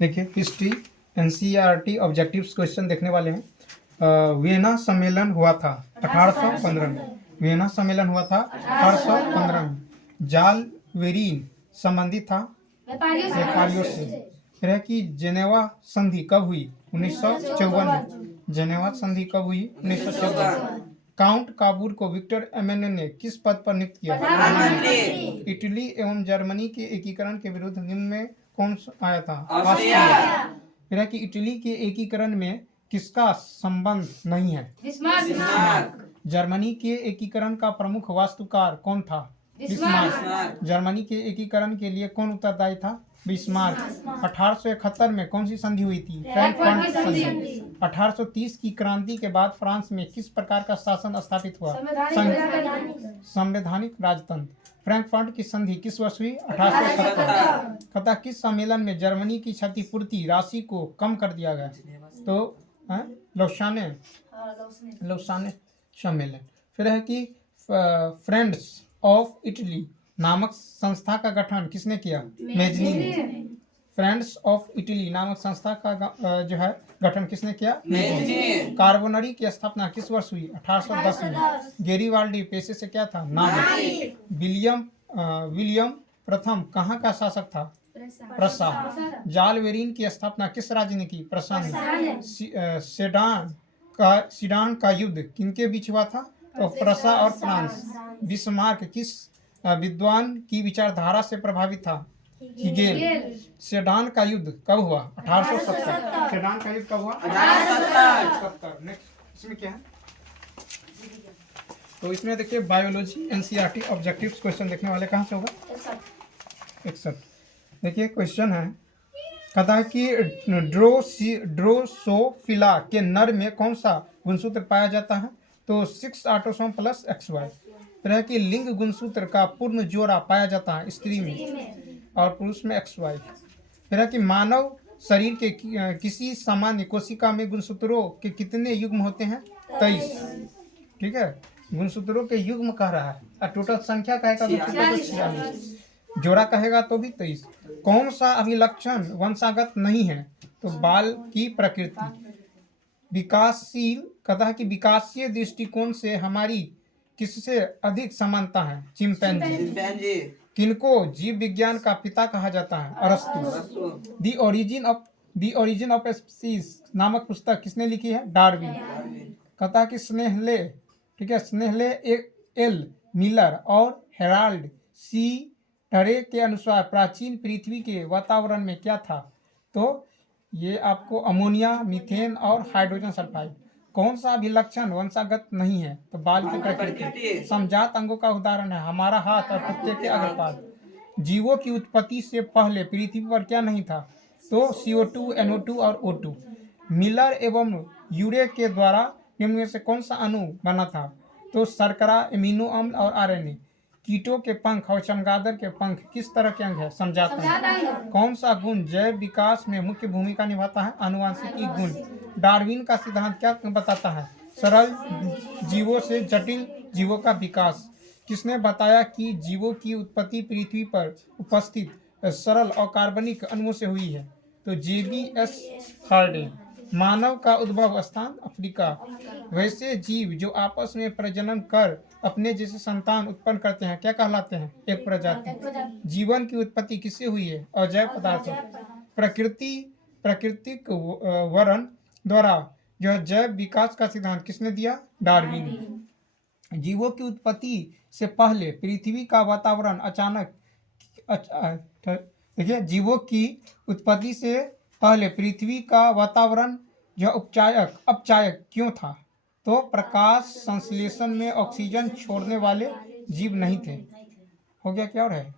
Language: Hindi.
देखिए हिस्ट्री एनसीईआरटी ऑब्जेक्टिव्स क्वेश्चन देखने वाले हैं। वियना सम्मेलन हुआ था 1815 में। वियना सम्मेलन हुआ था 1815 में। जाल वेरीन संबंधित था व्यापारियों से। फिर है कि जेनेवा संधि कब हुई? 1954 में। जेनेवा संधि कब हुई? 1954। काउंट काबूर को विक्टर एमेनुएल ने किस पद पर नियुक्त किया? इटली एवं जर्मनी के एकीकरण के विरुद्ध निम्न में कौन आया था? ऑस्ट्रिया। फिर है कि इटली के एकीकरण में किसका संबंध नहीं है? बिस्मार्क। जर्मनी के एकीकरण का प्रमुख वास्तुकार कौन था? बिस्मार्क। जर्मनी के एकीकरण के लिए कौन उत्तरदायी था? बिस्मार्क। 1871 में कौन सी संधि हुई थी? फ्रैंकफर्ट संधि। 1830 की क्रांति के बाद फ्रांस में किस प्रकार का शासन स्थापित हुआ? संवैधानिक राजतंत्र। फ्रैंकफर्ट की संधि किस वर्ष हुई? 1870। तथा किस सम्मेलन में जर्मनी की क्षतिपूर्ति राशि को कम कर दिया गया? तो लौसाने सम्मेलन। फिर है कि फ्रेंड्स ऑफ इटली नामक संस्था का गठन किसने किया? मेजनी ने। फ्रेंड्स ऑफ इटली नामक संस्था का जो है गठन किसने किया? मेजनी। कार्बोनरी की स्थापना किस वर्ष हुई? 1810 में। गेरिबाल्डी पेशे से क्या था? नाविक। विलियम प्रथम कहाँ का शासक था? प्रसा। जाल वेरीन की स्थापना किस राज्य ने की? प्रसा ने। सीडान का युद्ध किनके बीच हुआ था? तो प्रसा और फ्रांस। बिस्मार्क किस विद्वान की विचारधारा से प्रभावित था? हीगेल। सेडान का युद्ध कब हुआ? 1870। सेडान का युद्ध कब हुआ? 1870। नेक्स्ट इसमें क्या है? तो इसमें देखिए बायोलॉजी एनसीईआरटी ऑब्जेक्टिव्स क्वेश्चन देखने वाले कहाँ से होगा? 61। देखिए क्वेश्चन है, कहता है कि ड्रोसोफिला के नर में कौन सा गुणसूत्र पाया जाता है? तो 6 ऑटोसोम प्लस XY। फिर है कि लिंग गुणसूत्र का पूर्ण जोड़ा पाया जाता है स्त्री में और पुरुष में XY। फिर है कि मानव शरीर के किसी सामान्य कोशिका में गुणसूत्रों के कितने युग्म होते हैं? 23। ठीक है, गुणसूत्रों के युग्म कह रहा है और टोटल संख्या कहेगा गुणसूत्रों को 46। जोड़ा कहेगा तो भी 23। कौन सा अभिलक्षण वंशागत नहीं है? तो बाल की प्रकृति। विकासशील कहता है कि विकासीय दृष्टिकोण से हमारी किससे अधिक समानता है? चिंपैंजी। किनको जीव विज्ञान का पिता कहा जाता है? अरस्तु। द ओरिजिन ऑफ स्पीसीज नामक पुस्तक किसने लिखी है? डार्विन। कहता है कि स्नेहले, ठीक है, स्नेहले एल मिलर और हेराल्ड सी टरे के अनुसार प्राचीन पृथ्वी के वातावरण में क्या था? तो ये आपको अमोनिया, मीथेन और हाइड्रोजन सल्फाइड। कौन सा अभिलक्षण वंशागत नहीं है? तो बाल की प्रकृति। समजात अंगों का उदाहरण है हमारा हाथ और कुत्ते के अग्रपाद। जीवों की उत्पत्ति से पहले पृथ्वी पर क्या नहीं था? तो CO2, NO2 और O2। मिलर एवं यूरे के द्वारा निम्न में से कौन सा अणु बना था? तो शर्करा, एमिनो अम्ल और RNA। कीटों के पंख और चमगादड़ के पंख किस तरह के अंग है? समजात अंग। कौन सा गुण जैव विकास में मुख्य भूमिका निभाता है? आनुवंशिकी गुण। डार्विन का सिद्धांत क्या बताता है? सरल जीवों से जटिल जीवों का विकास। किसने बताया कि जीवों की उत्पत्ति पृथ्वी पर उपस्थित सरल और कार्बनिक अणुओं से हुई है? तो JBS हार्डे। मानव का उद्भव स्थान अफ्रीका। वैसे जीव जो आपस में प्रजनन कर अपने जैसे संतान उत्पन्न करते हैं क्या कहलाते हैं? एक प्रजाति। जीवन की उत्पत्ति किससे हुई है? अजैव पदार्थों। प्राकृतिक वरण द्वारा जो जैव विकास का सिद्धांत किसने दिया? डार्विन। जीवों की उत्पत्ति से पहले पृथ्वी का वातावरण अचानक देखिए, जीवों की उत्पत्ति से पहले पृथ्वी का वातावरण जो अपचायक क्यों था? तो प्रकाश संश्लेषण में ऑक्सीजन छोड़ने वाले जीव नहीं थे। हो गया क्या और है?